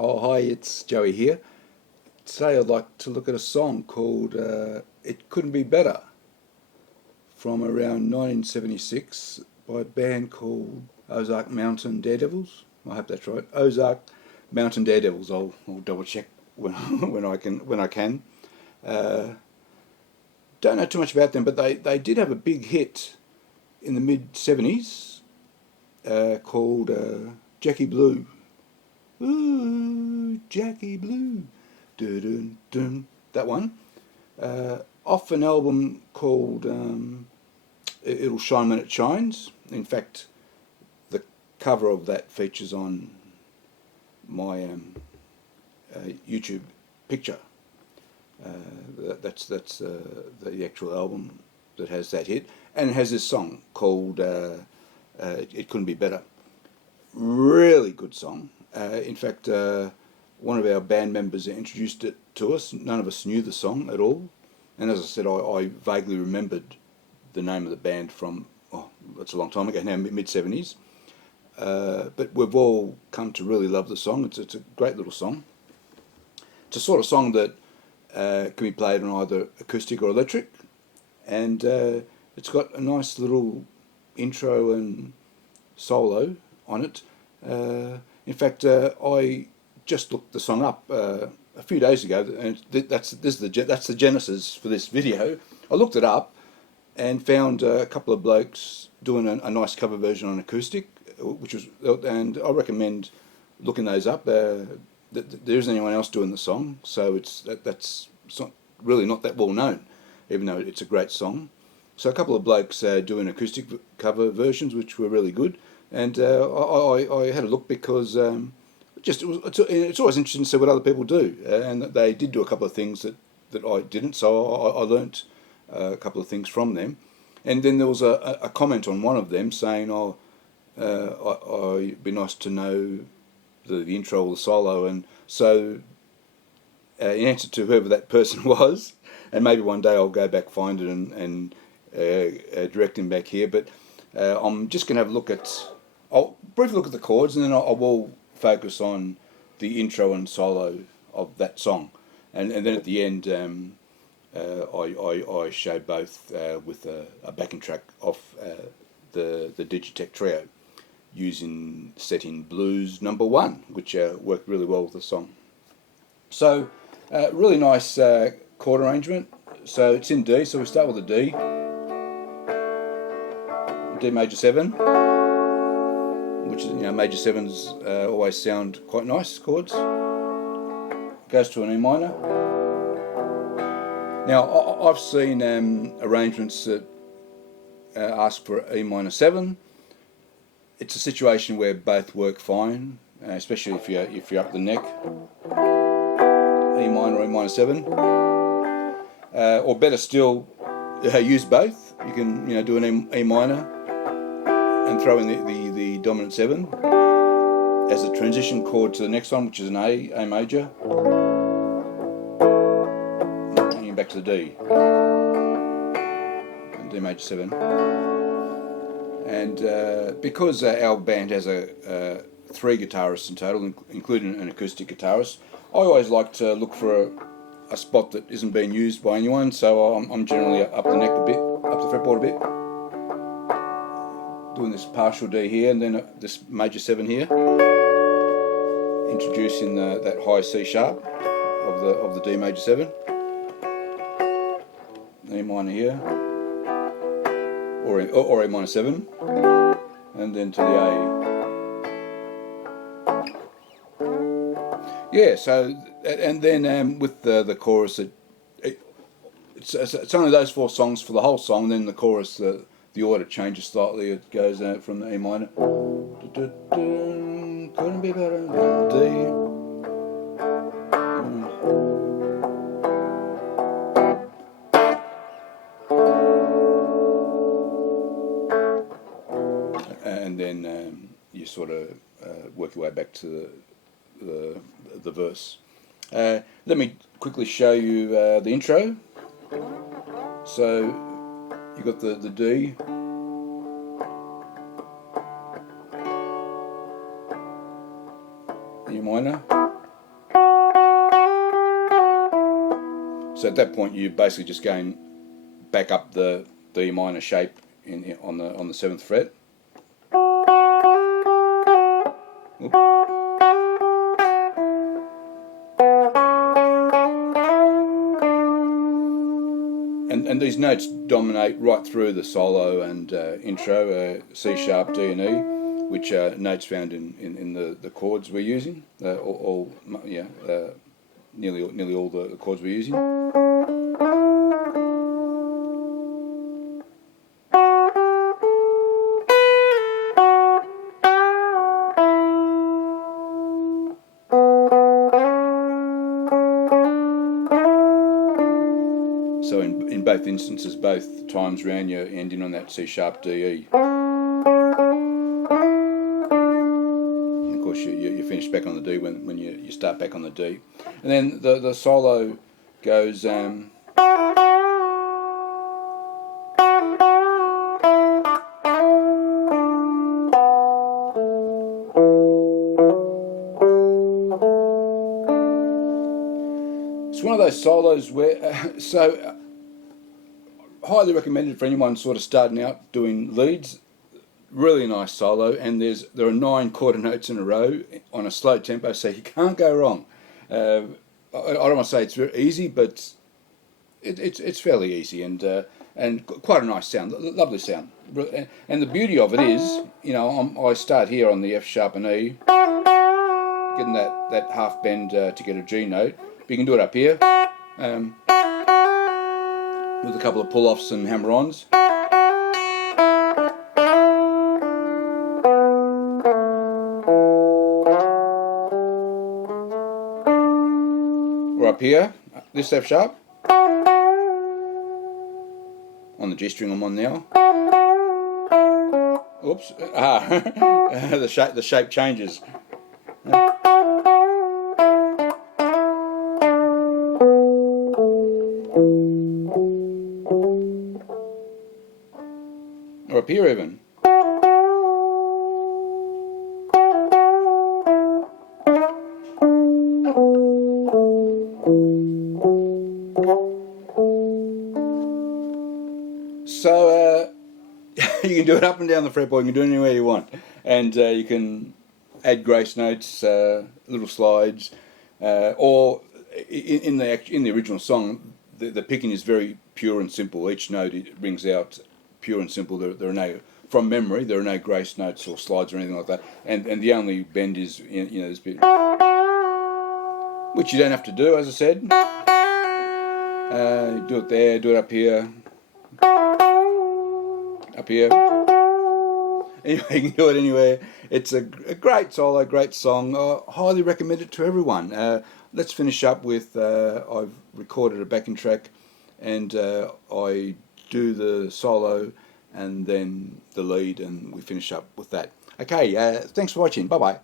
Oh, hi, it's Joey here. Today I'd like to look at a song called It Couldn't Be Better from around 1976 by a band called Ozark Mountain Daredevils. I hope that's right. Ozark Mountain Daredevils. I'll double check when when I can. Uh, don't know too much about them, but they did have a big hit in the mid 70s called Jackie Blue. Ooh, Jackie Blue. Dun, dun, dun. That one. Off an album called It'll Shine When It Shines. In fact, the cover of that features on my YouTube picture. That's the actual album that has that hit, and it has this song called It Couldn't Be Better. Really good song. In fact, one of our band members introduced it to us. None of us knew the song at all, and as I said, I vaguely remembered the name of the band from, that's a long time ago now, mid-70s. But we've all come to really love the song. It's a great little song. It's a sort of song that can be played on either acoustic or electric, and it's got a nice little intro and solo on it. In fact, I just looked the song up a few days ago, and that's the genesis for this video. I looked it up and found a couple of blokes doing a nice cover version on acoustic, and I recommend looking those up. There isn't anyone else doing the song, so that's not, really not that well known, even though it's a great song. So a couple of blokes doing acoustic cover versions, which were really good. And I had a look because it's always interesting to see what other people do, and they did do a couple of things that I didn't, so I learnt a couple of things from them. And then there was a comment on one of them saying, it'd be nice to know the intro or the solo, and so in answer to whoever that person was, and maybe one day I'll go back, find it, and direct him back here, but I'm just going to have a look at, I'll briefly look at the chords, and then I will focus on the intro and solo of that song, and then at the end I show both with a backing track off the Digitech Trio using setting Blues number 1, which worked really well with the song. So really nice chord arrangement. So it's in D, so we start with a D. D major 7, which is, major 7s always sound quite nice chords. Goes to an E minor. Now I've seen arrangements that ask for E minor 7. It's a situation where both work fine, especially if you're up the neck. E minor, E minor 7, or better still, use both. You can do an E minor and throw in the dominant 7 as a transition chord to the next one, which is an A major, and you're back to the D, and D major 7. And because our band has 3 guitarists in total, including an acoustic guitarist, I always like to look for a spot that isn't being used by anyone, so I'm generally up the neck a bit, up the fretboard a bit, doing this partial D here, and then this major 7 here, introducing that high C sharp of the D major 7, E minor here, or E minor 7, and then to the A. Yeah, so, and then with the chorus, it's only those 4 songs for the whole song, and then the chorus, the order changes slightly. It goes from the E minor, couldn't be better, D, and then you sort of work your way back to the verse. Let me quickly show you the intro. So you got the D, E minor, So at that point, you're basically just going back up the D minor shape on the 7th fret. Oop. And these notes dominate right through the solo and intro, C sharp, D and E, which are notes found in the chords we're using, nearly all the chords we're using. So in both instances, both times round, you're ending on that C sharp, D, E. And of course, you finish back on the D when you start back on the D. And then the solo goes... It's one of those solos where, highly recommended for anyone sort of starting out doing leads. Really nice solo, and there are 9 quarter notes in a row on a slow tempo, so you can't go wrong. I don't want to say it's very easy, but it's fairly easy and quite a nice sound, lovely sound. And the beauty of it is, I start here on the F sharp and E, getting that half bend to get a G note. But you can do it up here with a couple of pull-offs and hammer-ons. Or up here, this F sharp on the G string I'm on now. Oops, the shape changes. Or up here even. So you can do it up and down the fretboard, you can do it anywhere you want. And you can add grace notes, little slides, or in the original song, the picking is very pure and simple. Each note rings out pure and simple. There are no, from memory, there are no grace notes or slides or anything like that. And the only bend is, this bit, which you don't have to do, as I said. Do it there, do it up here. Up here. Anyway, you can do it anywhere. It's a great solo, great song. I highly recommend it to everyone. Let's finish up with, I've recorded a backing track, and I do the solo and then the lead, and we finish up with that. Okay, thanks for watching. Bye-bye.